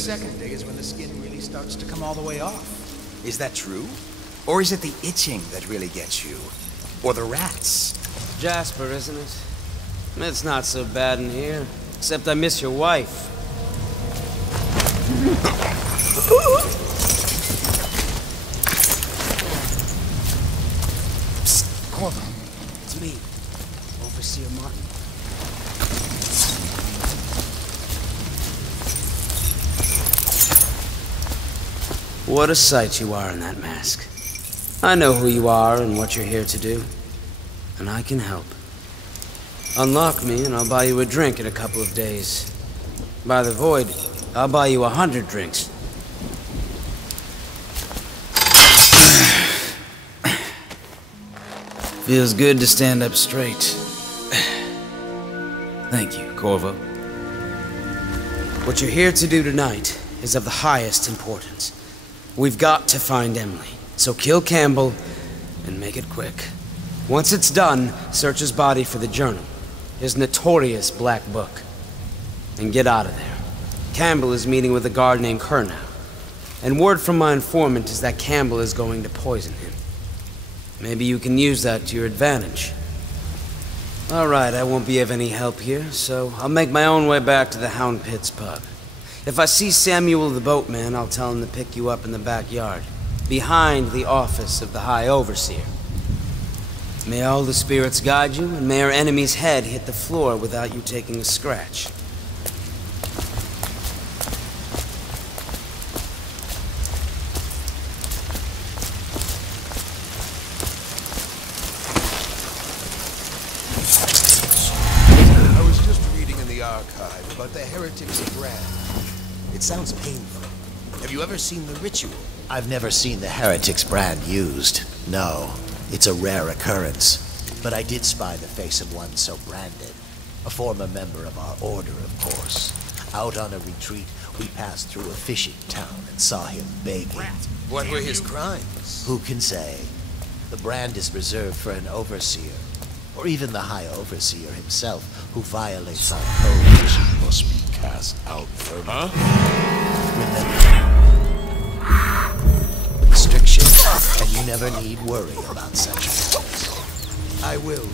second day is when the skin really starts to come all the way off. Is that true? Or is it the itching that really gets you? Or the rats? Jasper, isn't it? It's not so bad in here. Except I miss your wife. Psst, Corvo. It's me, Overseer Martin. What a sight you are in that mask. I know who you are and what you're here to do. And I can help. Unlock me and I'll buy you a drink in a couple of days. By the Void, I'll buy you 100 drinks. Feels good to stand up straight. Thank you, Corvo. What you're here to do tonight is of the highest importance. We've got to find Emily, so kill Campbell and make it quick. Once it's done, search his body for the journal, his notorious black book, and get out of there. Campbell is meeting with a guard named Kernow, and word from my informant is that Campbell is going to poison him. Maybe you can use that to your advantage. All right, I won't be of any help here, so I'll make my own way back to the Hound Pits pub. If I see Samuel the boatman, I'll tell him to pick you up in the backyard, behind the office of the High Overseer. May all the spirits guide you, and may our enemy's head hit the floor without you taking a scratch. I was just reading in the archive about the heretics brand. It sounds painful. Have you ever seen the ritual? I've never seen the Heretics brand used. No, it's a rare occurrence. But I did spy the face of one so branded. A former member of our order, of course. Out on a retreat, we passed through a fishing town and saw him begging. What were his crimes? Who can say? The brand is reserved for an overseer, or even the High Overseer himself, who violates our code. She must be cast out firmly. Remember, restrictions, and you never need worry about such matters. I will.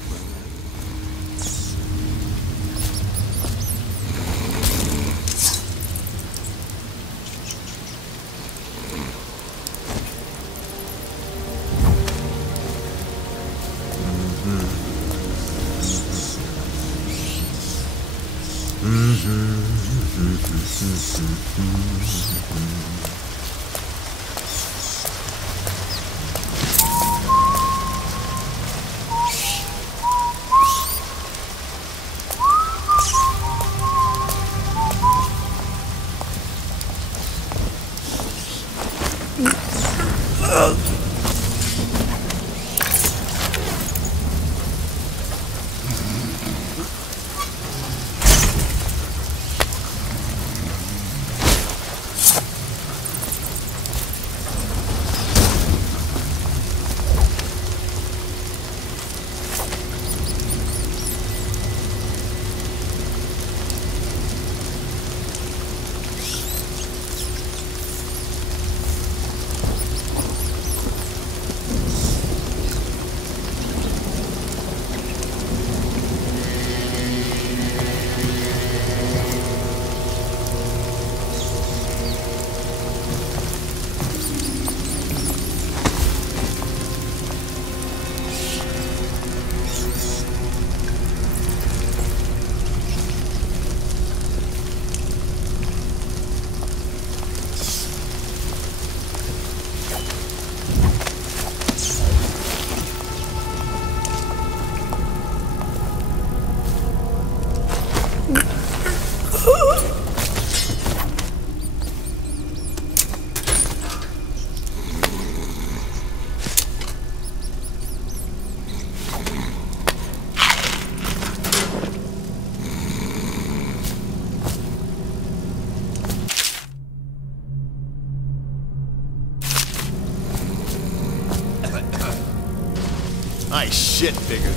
Nice shit, figure.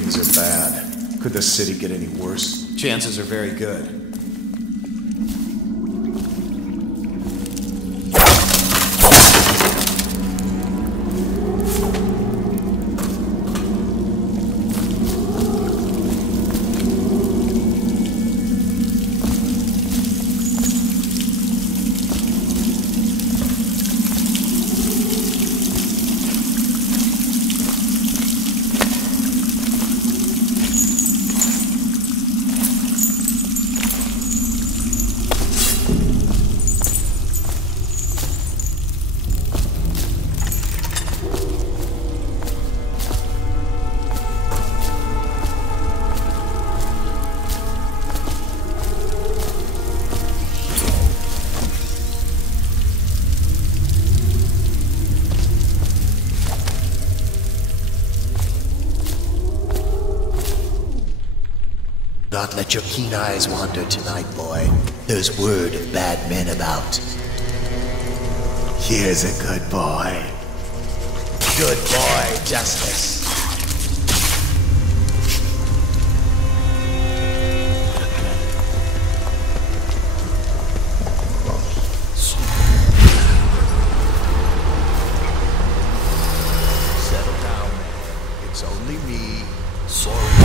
Things are bad. Could the city get any worse? Chances are very good. Not let your keen eyes wander tonight, boy. There's word of bad men about. Here's a good boy. Good boy, Justice. Settle down. It's only me. Sorry.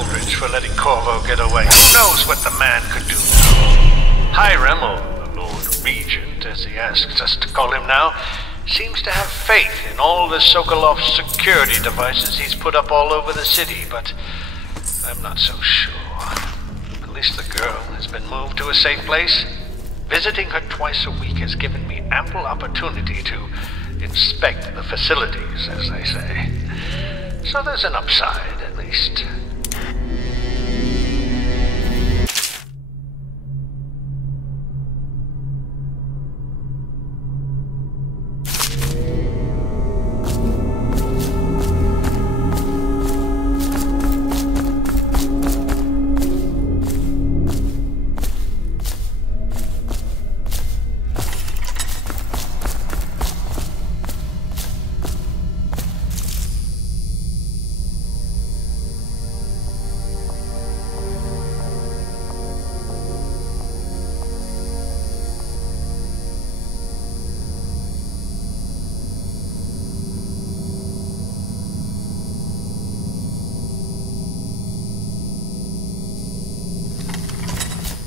Aldrich for letting Corvo get away. Who knows what the man could do now? Hiram, or the Lord Regent, as he asks us to call him now, seems to have faith in all the Sokolov's security devices he's put up all over the city, but I'm not so sure. At least the girl has been moved to a safe place. Visiting her twice a week has given me ample opportunity to inspect the facilities, as they say. So there's an upside, at least.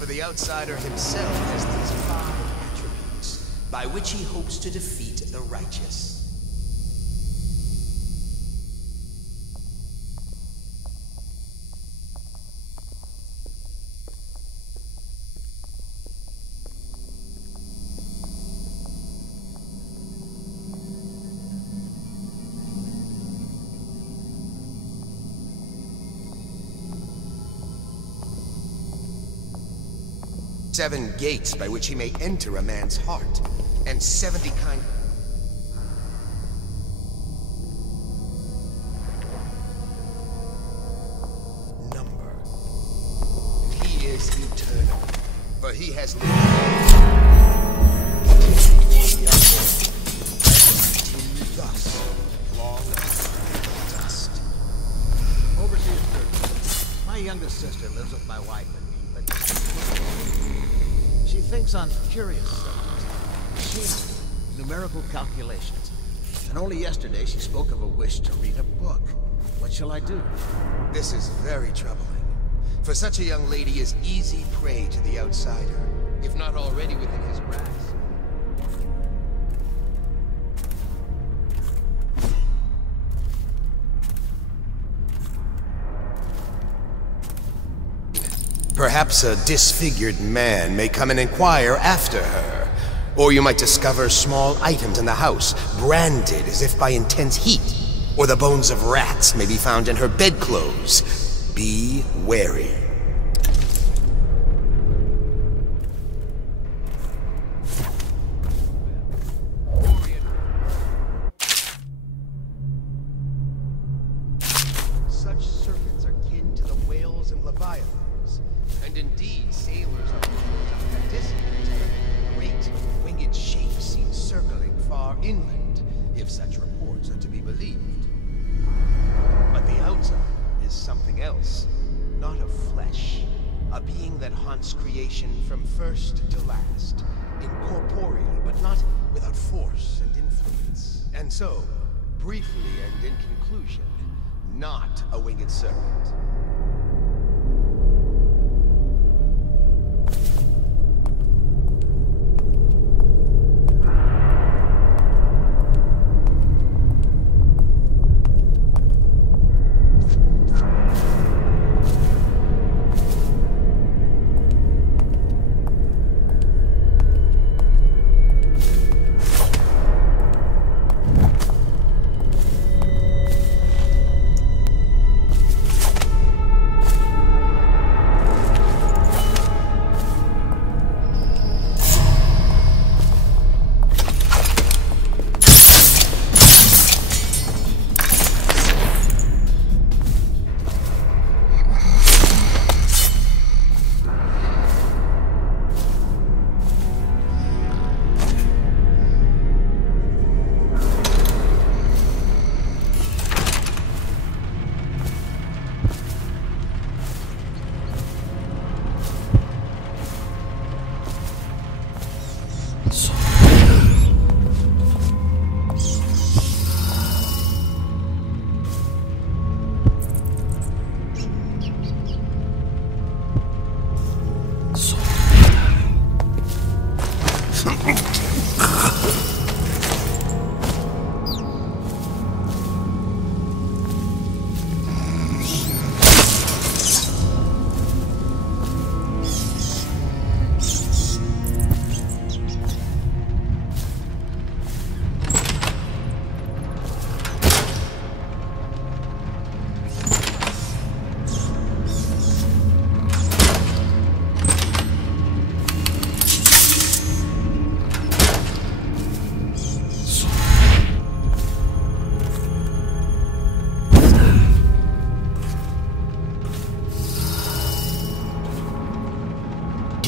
The outsider himself has these 5 attributes by which he hopes to defeat the righteous. Seven gates by which he may enter a man's heart, and 70 kind... number. He is eternal, for he has lived thus long after dust. Overseer's Dirk. My youngest sister lives with my wife and me, but she thinks on curious subjects, machinery, numerical calculations. And only yesterday she spoke of a wish to read a book. What shall I do? This is very troubling, for such a young lady is easy prey to the outsider, if not already within his grasp. Perhaps a disfigured man may come and inquire after her. Or you might discover small items in the house, branded as if by intense heat. Or the bones of rats may be found in her bedclothes. Be wary. Such serpents are kin to the whales and leviathans. And indeed, sailors are told of distant, great winged shapes seen circling far inland, if such reports are to be believed. But the outside is something else, not of flesh, a being that haunts creation from first to last, incorporeal, but not without force and influence. And so, briefly and in conclusion, not a winged serpent.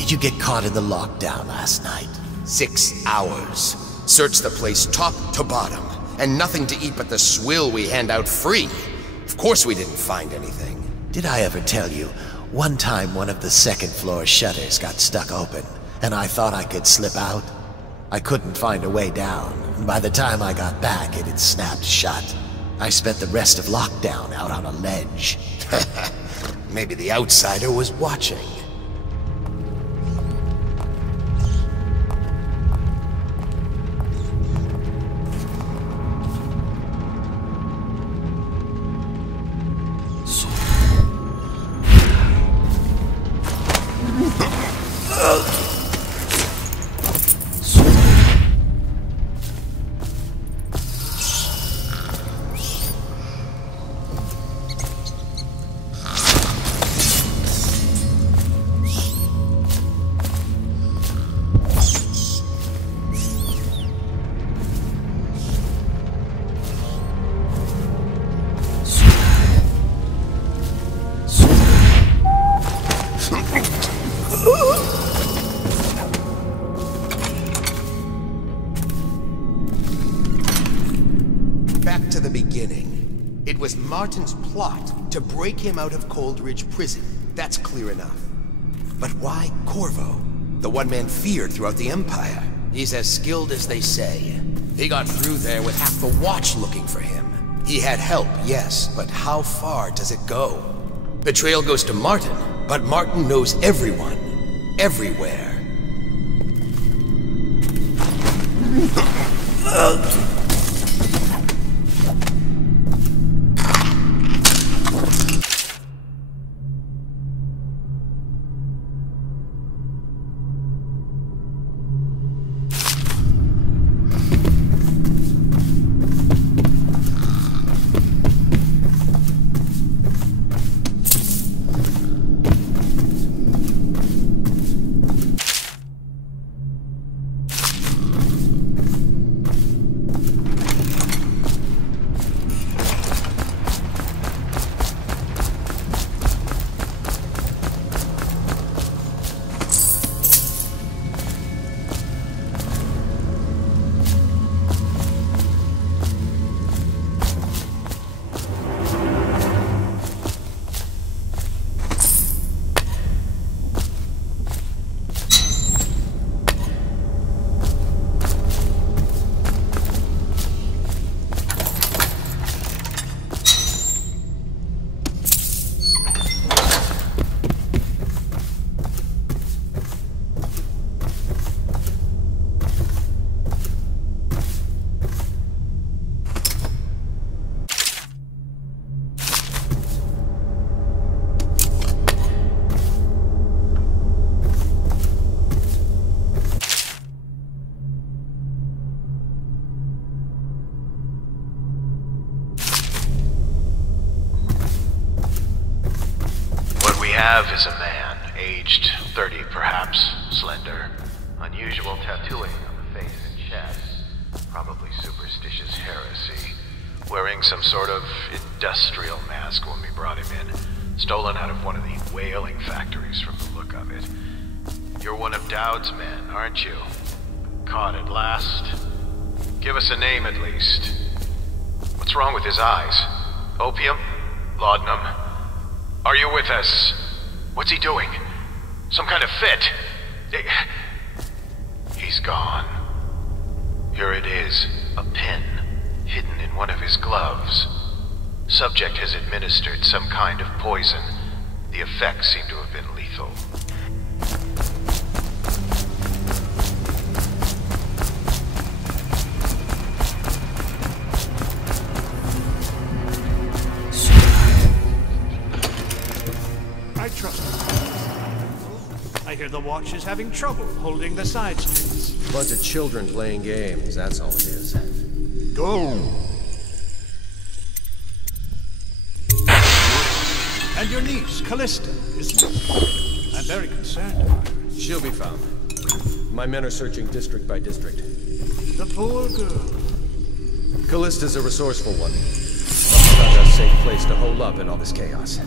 did you get caught in the lockdown last night? 6 hours. Searched the place top to bottom, and nothing to eat but the swill we hand out free. Of course we didn't find anything. Did I ever tell you, one time one of the second floor shutters got stuck open, and I thought I could slip out? I couldn't find a way down, and by the time I got back, it had snapped shut. I spent the rest of lockdown out on a ledge. Maybe the outsider was watching. Back to the beginning. It was Martin's plot to break him out of Coldridge Prison. That's clear enough. But why Corvo? The one man feared throughout the Empire. He's as skilled as they say. He got through there with half the watch looking for him. He had help, yes, but how far does it go? The trail goes to Martin, but Martin knows everyone. Everywhere. Have is a man, aged 30 perhaps, slender, unusual tattooing on the face and chest, probably superstitious heresy, wearing some sort of industrial mask when we brought him in, stolen out of one of the whaling factories from the look of it. You're one of Dowd's men, aren't you? Caught at last? Give us a name at least. What's wrong with his eyes? Opium? Laudanum? Are you with us? What's he doing? Some kind of fit? He's gone. Here it is, a pin, hidden in one of his gloves. Subject has administered some kind of poison. The effects seem to have been lethal. I trust you. I hear the Watch is having trouble holding the side streets. Bunch of children playing games, that's all it is. Go! And your niece, Callista, is... I'm very concerned about her. She'll be found. My men are searching district by district. The poor girl. Callista's a resourceful one. Must have found a safe place to hole up in all this chaos.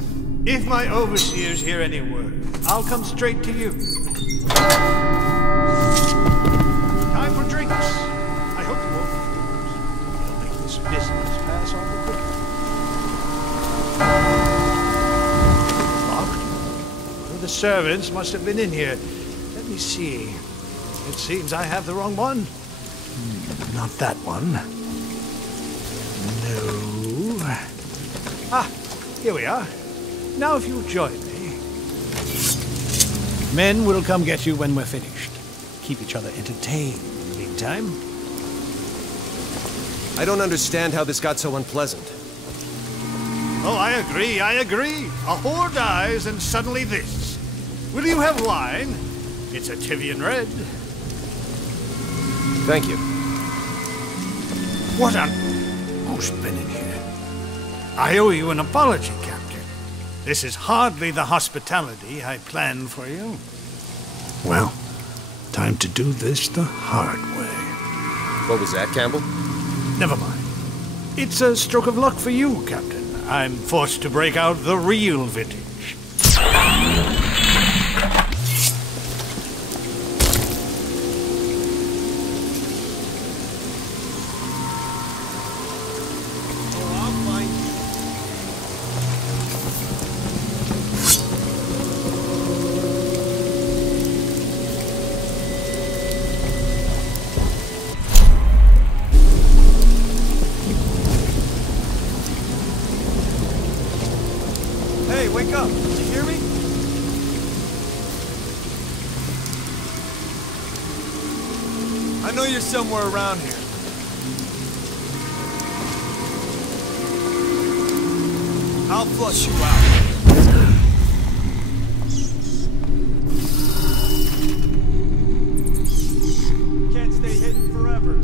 If my overseers hear any word, I'll come straight to you. Time for drinks. I hope you won't refuse. It'll make this business pass all the quicker. Locked? One of the servants must have been in here. Let me see. It seems I have the wrong one. Not that one. No. Ah, here we are. Now if you'll join me. Men will come get you when we're finished. Keep each other entertained in the meantime. I don't understand how this got so unpleasant. Oh, I agree. A whore dies and suddenly this. Will you have wine? It's a Tivian red. Thank you. What on... Who's been in here? I owe you an apology, Captain. This is hardly the hospitality I planned for you. Well, time to do this the hard way. What was that, Campbell? Never mind. It's a stroke of luck for you, Captain. I'm forced to break out the real vintage. Wake up! Did you hear me? I know you're somewhere around here. I'll flush you out. Can't stay hidden forever.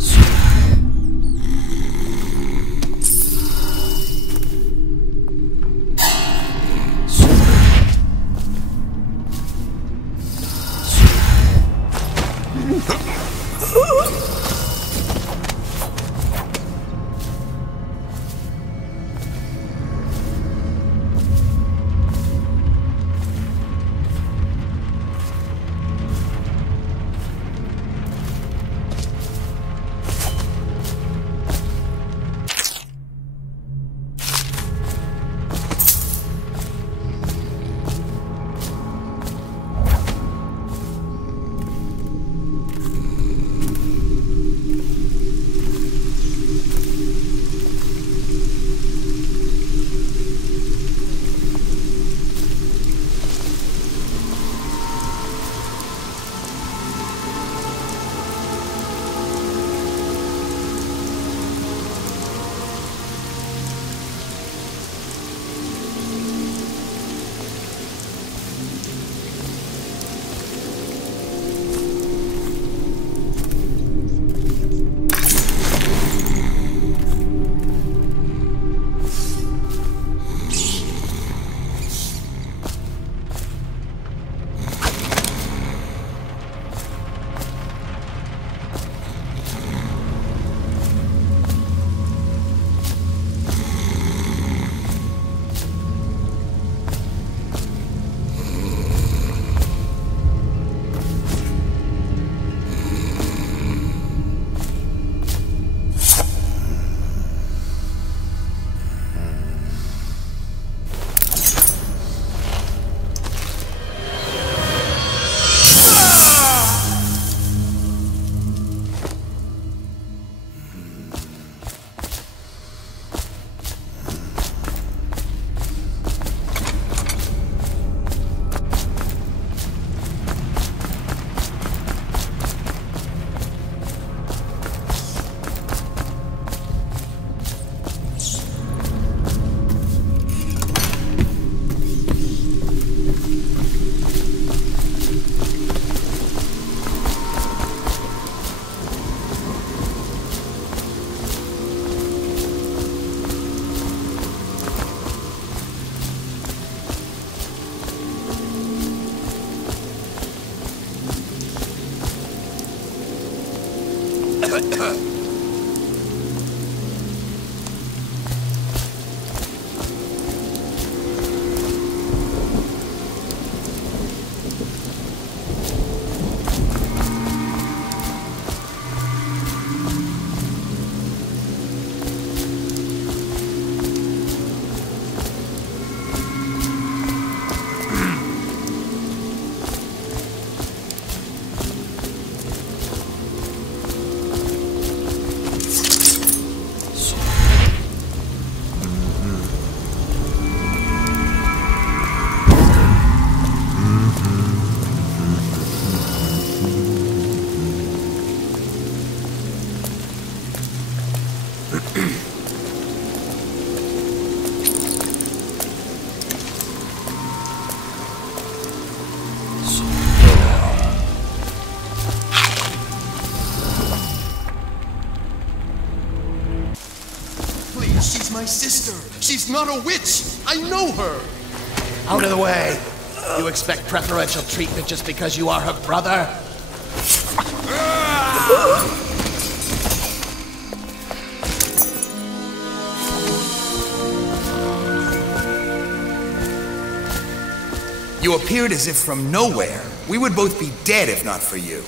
my sister. She's not a witch. I know her. Out of the way. You expect preferential treatment just because you are her brother? You appeared as if from nowhere. We would both be dead if not for you.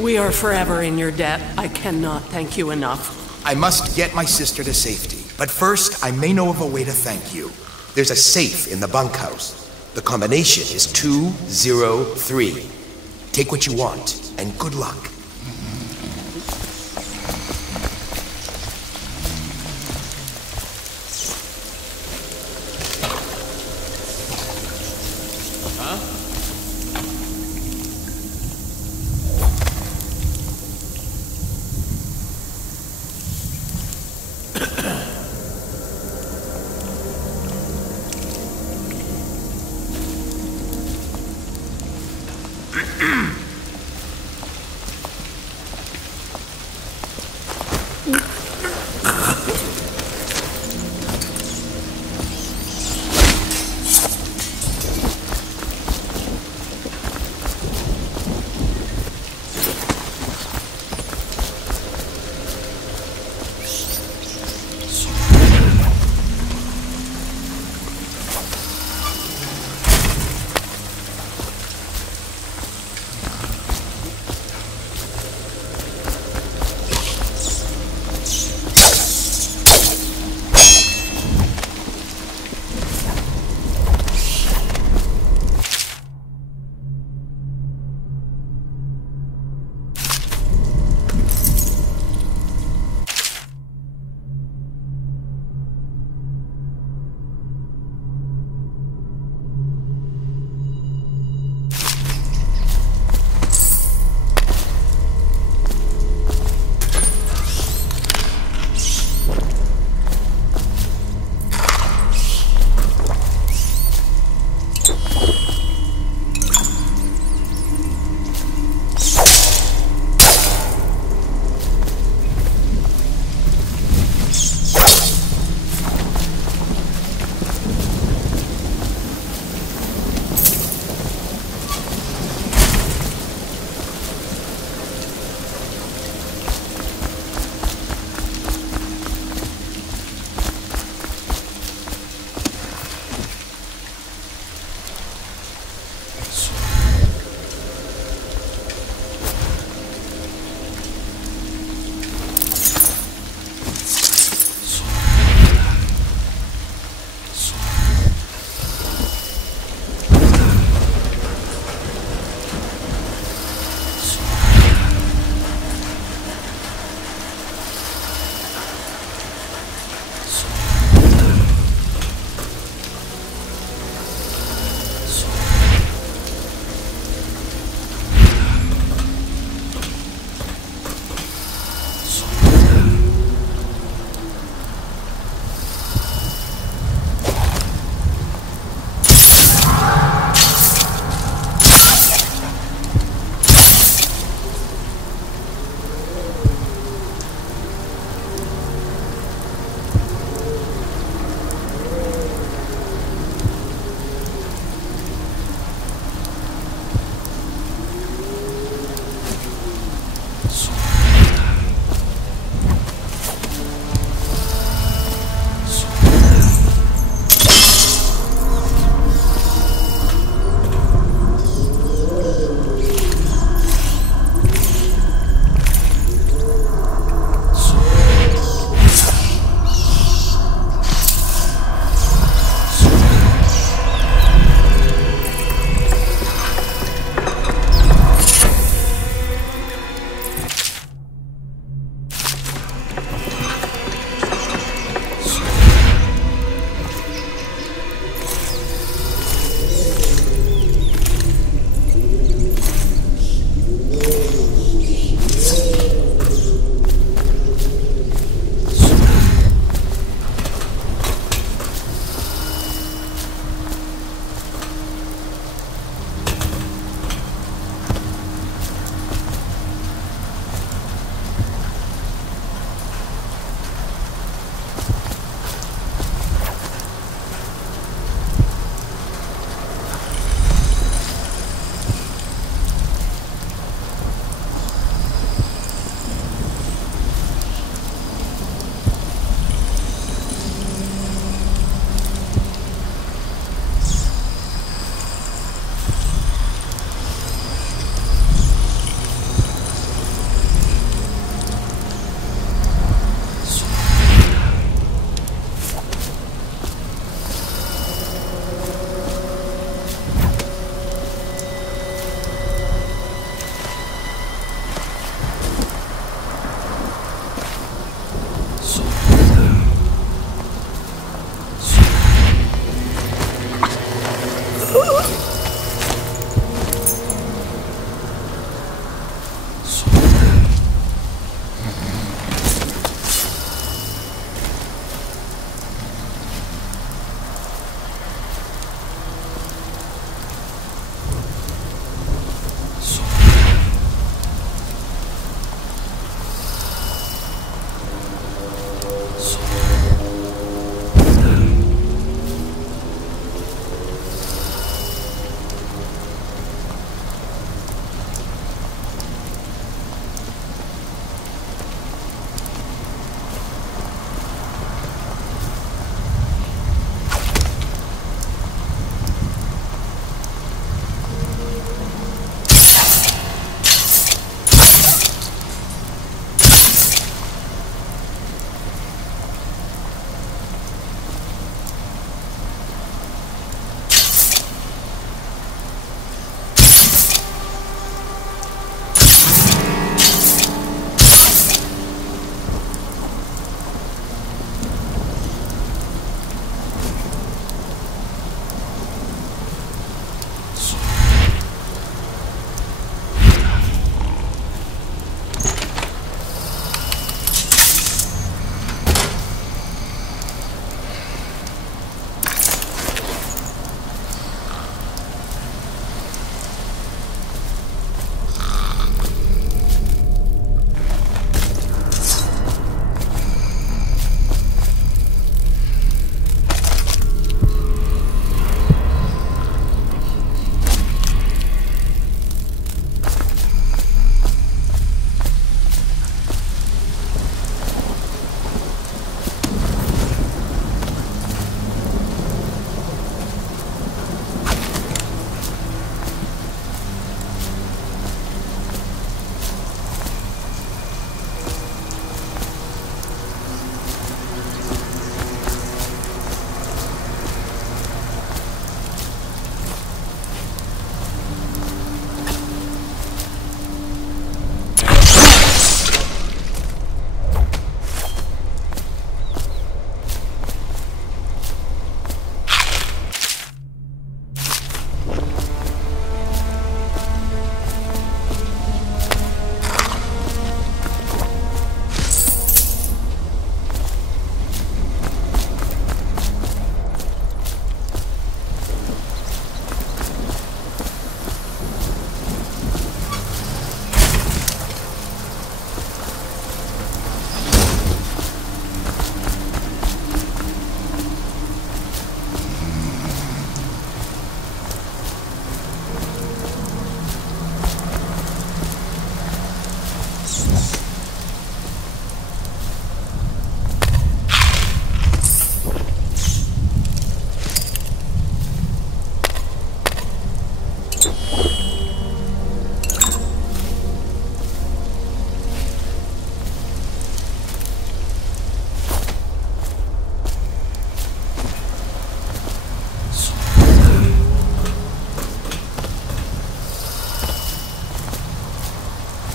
We are forever in your debt. I cannot thank you enough. I must get my sister to safety. But first, I may know of a way to thank you. There's a safe in the bunkhouse. The combination is 203. Take what you want, and good luck.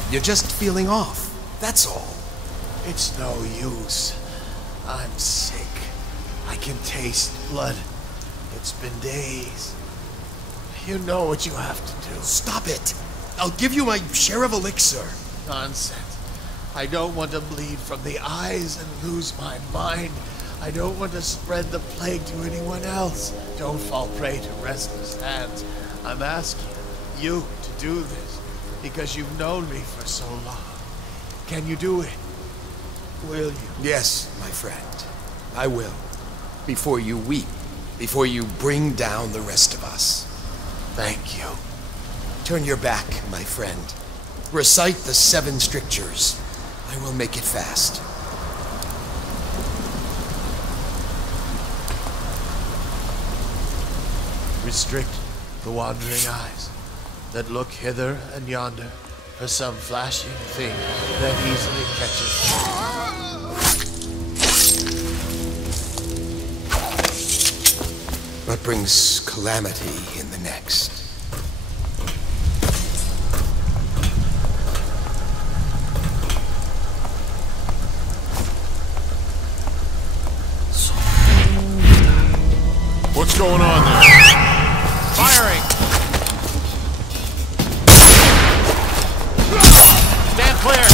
You're just feeling off. That's all. It's no use. I'm sick. I can taste blood. It's been days. You know what you have to do. Stop it. I'll give you my share of elixir. Nonsense. I don't want to bleed from the eyes and lose my mind. I don't want to spread the plague to anyone else. Don't fall prey to restless hands. I'm asking you to do this because you've known me for so long. Can you do it? Will you? Yes, my friend. I will. Before you weep. Before you bring down the rest of us. Thank you. Turn your back, my friend. Recite the 7 strictures. I will make it fast. Restrict the wandering eyes that look hither and yonder for some flashing thing that easily catches. What brings calamity in the next? What's going on there? Firing! Stand clear!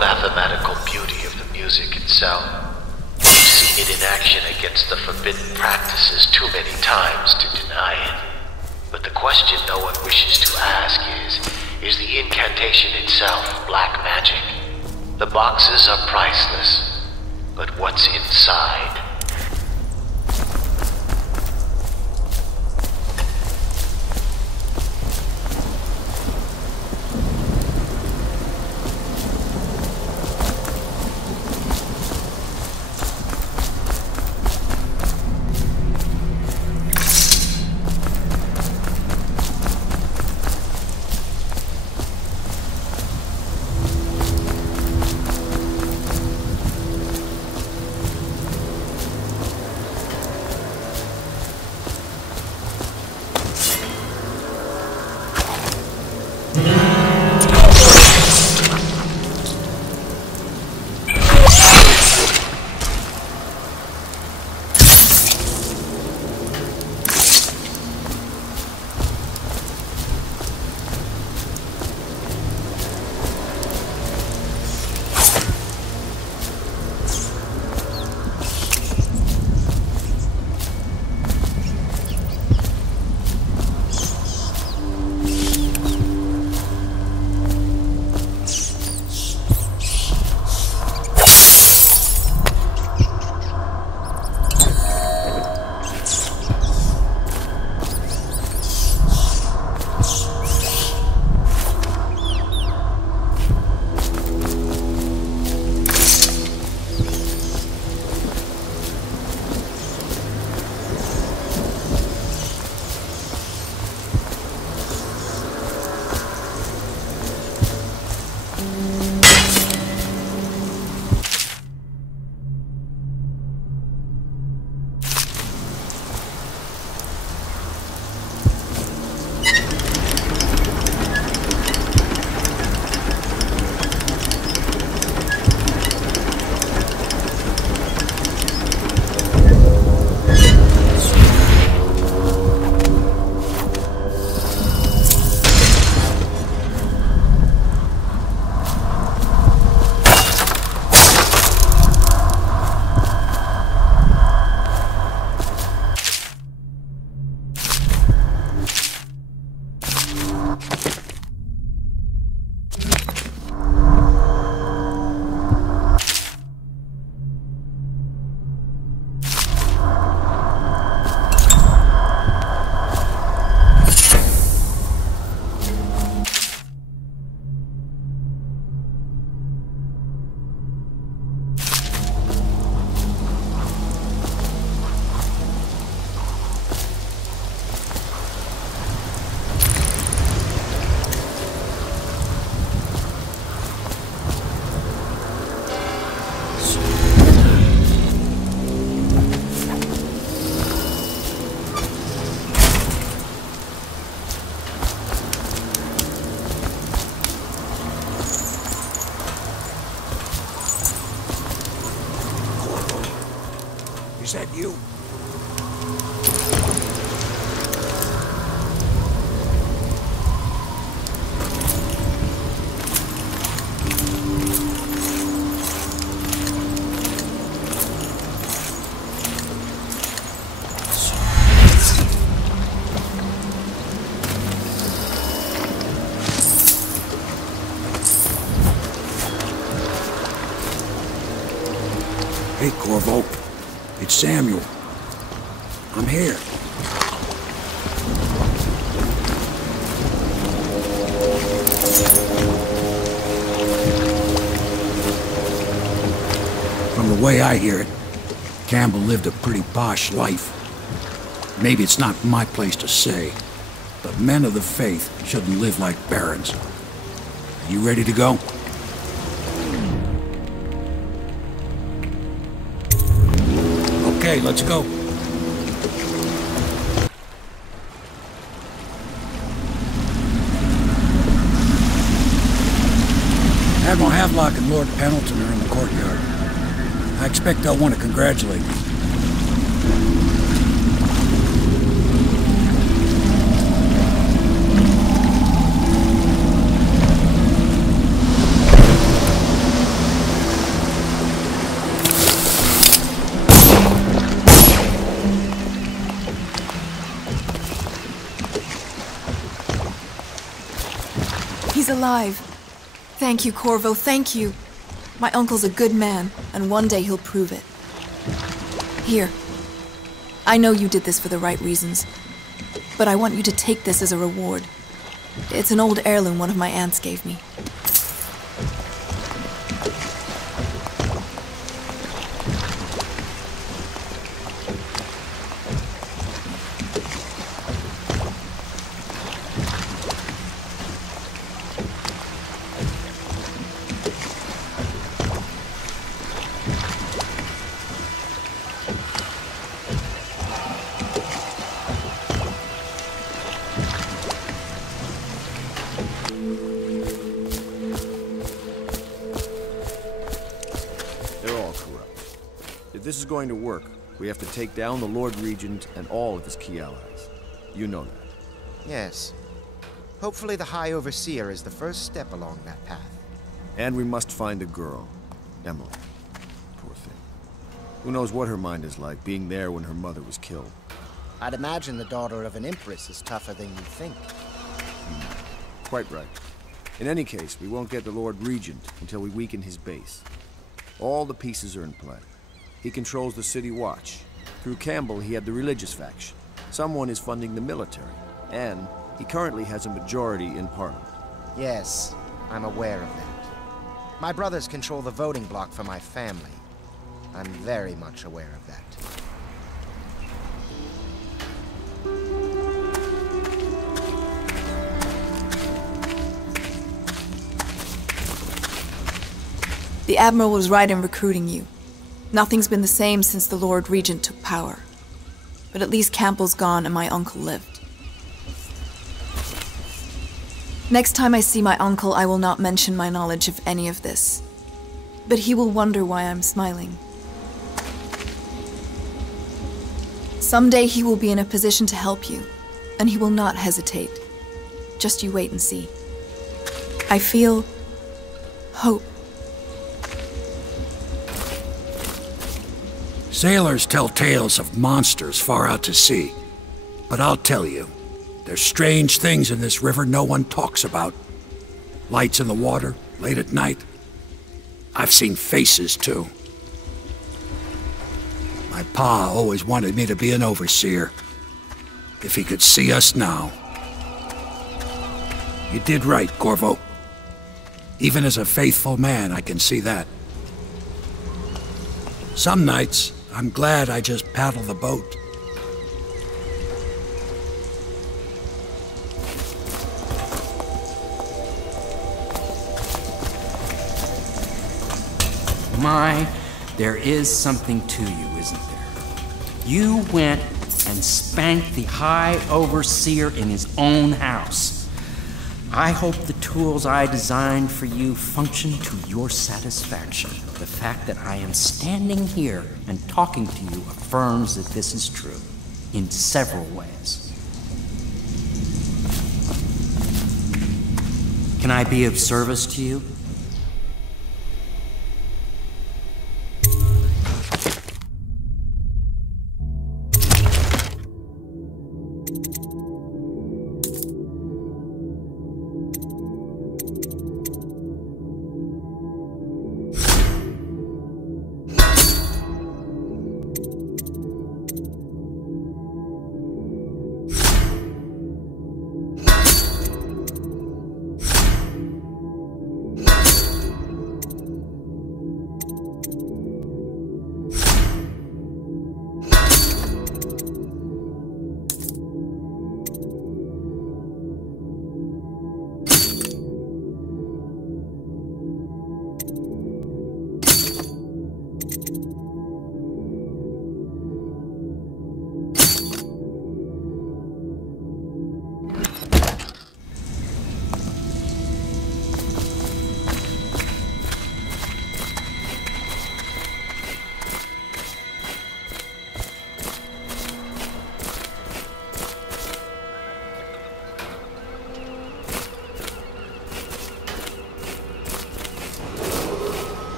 mathematical beauty of the music itself. We've seen it in action against the forbidden practices too many times to deny it. But the question no one wishes to ask is the incantation itself black magic? The boxes are priceless, but what's inside? Is that you? Hey, Corvo. It's Samuel. I'm here. From the way I hear it, Campbell lived a pretty posh life. Maybe it's not my place to say, but men of the faith shouldn't live like barons. Are you ready to go? Okay, let's go. Admiral Havelock and Lord Pendleton are in the courtyard. I expect they'll want to congratulate me. alive. Thank you, Corvo, thank you. My uncle's a good man, and one day he'll prove it. Here. I know you did this for the right reasons, but I want you to take this as a reward. It's an old heirloom one of my aunts gave me. If this is going to work, we have to take down the Lord Regent and all of his key allies. You know that. Yes. Hopefully the High Overseer is the first step along that path. And we must find the girl, Emily. Poor thing. Who knows what her mind is like, being there when her mother was killed. I'd imagine the daughter of an empress is tougher than you think. Quite right. In any case, we won't get the Lord Regent until we weaken his base. All the pieces are in play. He controls the City Watch. Through Campbell, he had the religious faction. Someone is funding the military. And he currently has a majority in Parliament. Yes, I'm aware of that. My brothers control the voting bloc for my family. I'm very much aware of that. The Admiral was right in recruiting you. Nothing's been the same since the Lord Regent took power. But at least Campbell's gone and my uncle lived. Next time I see my uncle, I will not mention my knowledge of any of this. But he will wonder why I'm smiling. Someday he will be in a position to help you, and he will not hesitate. Just you wait and see. I feel hope. Sailors tell tales of monsters far out to sea. But I'll tell you, there's strange things in this river no one talks about. Lights in the water, late at night. I've seen faces, too. My pa always wanted me to be an overseer. If he could see us now. You did right, Corvo. Even as a faithful man, I can see that. Some nights, I'm glad I just paddle the boat. My, there is something to you, isn't there? You went and spanked the High Overseer in his own house. I hope the tools I designed for you function to your satisfaction. The fact that I am standing here and talking to you affirms that this is true, in several ways. Can I be of service to you?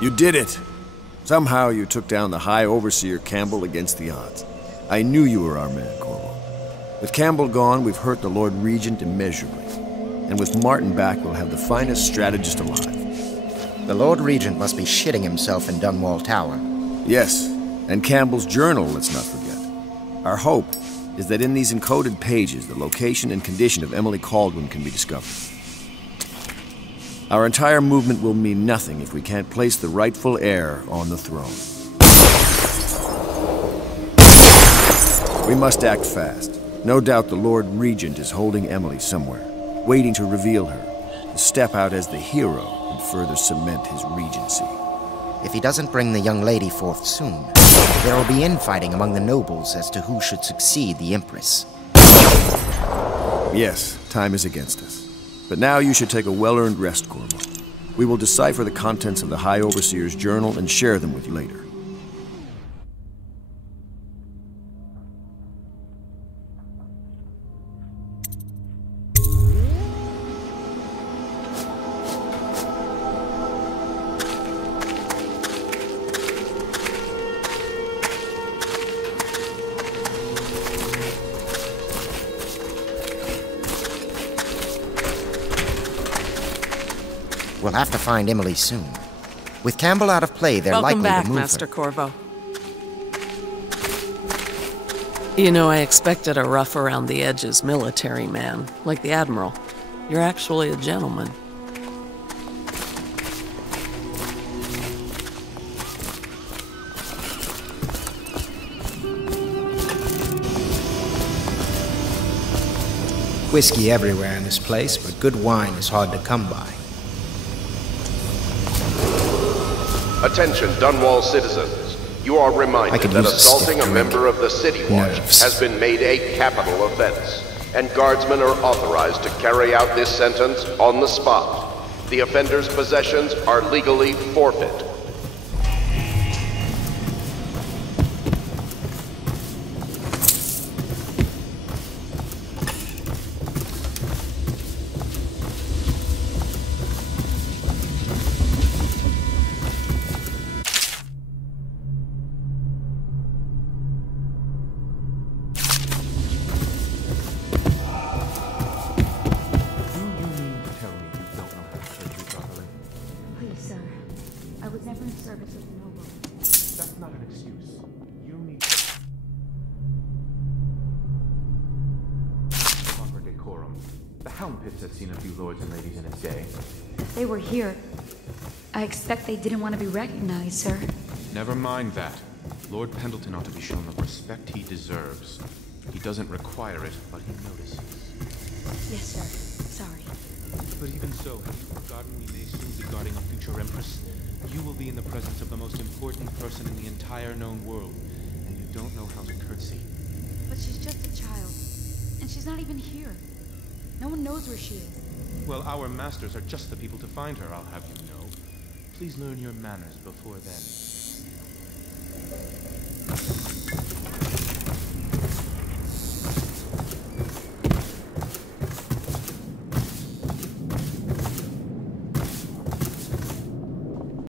You did it! Somehow you took down the High Overseer Campbell against the odds. I knew you were our man, Corvo. With Campbell gone, we've hurt the Lord Regent immeasurably. And with Martin back, we'll have the finest strategist alive. The Lord Regent must be shitting himself in Dunwall Tower. Yes, and Campbell's journal, let's not forget. Our hope is that in these encoded pages, the location and condition of Emily Kaldwin can be discovered. Our entire movement will mean nothing if we can't place the rightful heir on the throne. We must act fast. No doubt the Lord Regent is holding Emily somewhere, waiting to reveal her, to step out as the hero and further cement his regency. If he doesn't bring the young lady forth soon, there will be infighting among the nobles as to who should succeed the Empress. Yes, time is against us. But now you should take a well-earned rest, Corvo. We will decipher the contents of the High Overseer's journal and share them with you later. We'll have to find Emily soon. With Campbell out of play, they're likely to move her. Welcome back, Master Corvo. You know, I expected a rough-around-the-edges military man, like the Admiral. You're actually a gentleman. Whiskey everywhere in this place, but good wine is hard to come by. Attention, Dunwall citizens. You are reminded that assaulting a member of the City Watch has been made a capital offense, and guardsmen are authorized to carry out this sentence on the spot. The offender's possessions are legally forfeit. Has seen a few lords and ladies in its day. If they were here, I expect they didn't want to be recognized, sir. Never mind that. Lord Pendleton ought to be shown the respect he deserves. He doesn't require it, but he notices. Yes, sir. Sorry. But even so, have you forgotten we may soon be guarding a future Empress? You will be in the presence of the most important person in the entire known world, and you don't know how to curtsy. But she's just a child, and she's not even here. No one knows where she is. Well, our masters are just the people to find her, I'll have you know. Please learn your manners before then.